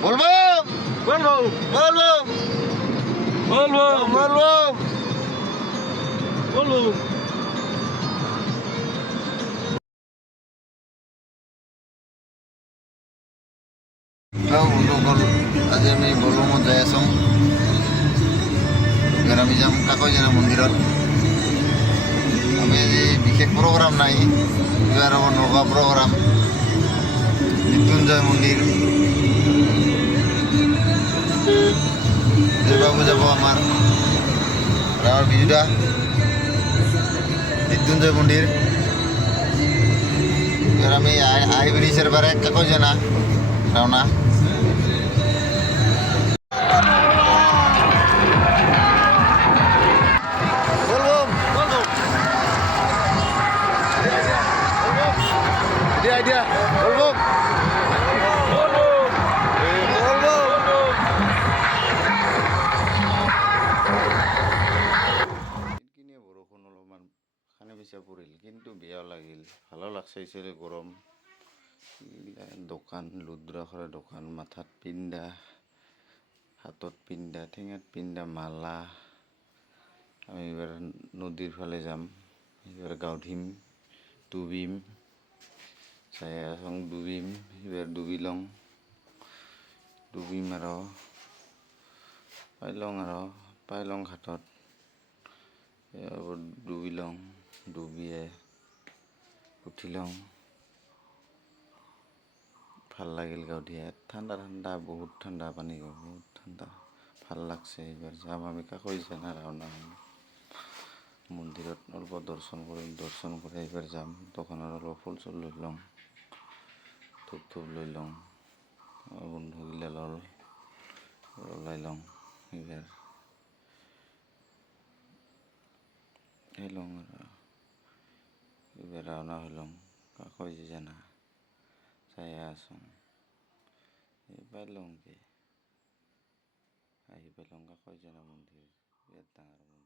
Volvom! Volvo! Volvom! Volvo! Volvom! Volvo! আজি আমি বলবমত যাই আছোঁ। এবাৰ আমি যাম কাকৈজনা মন্দিৰত। আমি আজি বিশেষ প্ৰগ্ৰাম নাই, এবাৰ আমাৰ নগা প্ৰগ্ৰাম মৃত্যুঞ্জয় মন্দিৰ। বাবু যাব আমাৰ ৰাৱৰ বিজুদা মৃত্যুঞ্জয় মন্দিৰ। এবাৰ আমি আই ব্ৰিজেৰ বাৰে কাকৈজনা ৰাওনা। Dia Volvom. বৰষুণ অলপমান খানে পিছা পৰিল, কিন্তু বেয়া লাগিল, ভালো লাগছে গৰম। দোকান লুদ্ৰাখৰে দোকান, মাথাত পিন্ধা, হাতত পিন্ধা, ঠেঙাত পিন্ধা মালা। আমি এইবাৰ নদীৰ ফালে যাম, এইবাৰ গাঁও ধুম, ডুবিম, ডুবিম, এইবাৰ ডুবিলং, ডুবিম আৰু পাইলং ঘাটত ডুবিলং, ডুবিয়ে উঠিলং। ভাল লাগিল গাঁৱত, ঠাণ্ডা ঠাণ্ডা, বহুত ঠাণ্ডা পানী, বহুত ঠাণ্ডা, ভাল লাগছে। এইবাৰ যাম আমি কাকৈজনা ৰাওনা মন্দিৰত অলপ দৰ্শন কৰিম, দৰ্শন কৰি এইবাৰ যাম। দোকানত অলপ ফুল চুল লৈ লওঁ, ধূপ ধূপ লৈ লওঁ, বন্ধুগিলা ওলাই লওঁ। এইবাৰ এইবাৰ ৰাওনা হলং কাকৈজনা যাই আছোঁ। পাইলংকে আহি পাইলং কাকৈজনা মন্দিৰ, বিৰাট ডাঙৰ মন্দিৰ।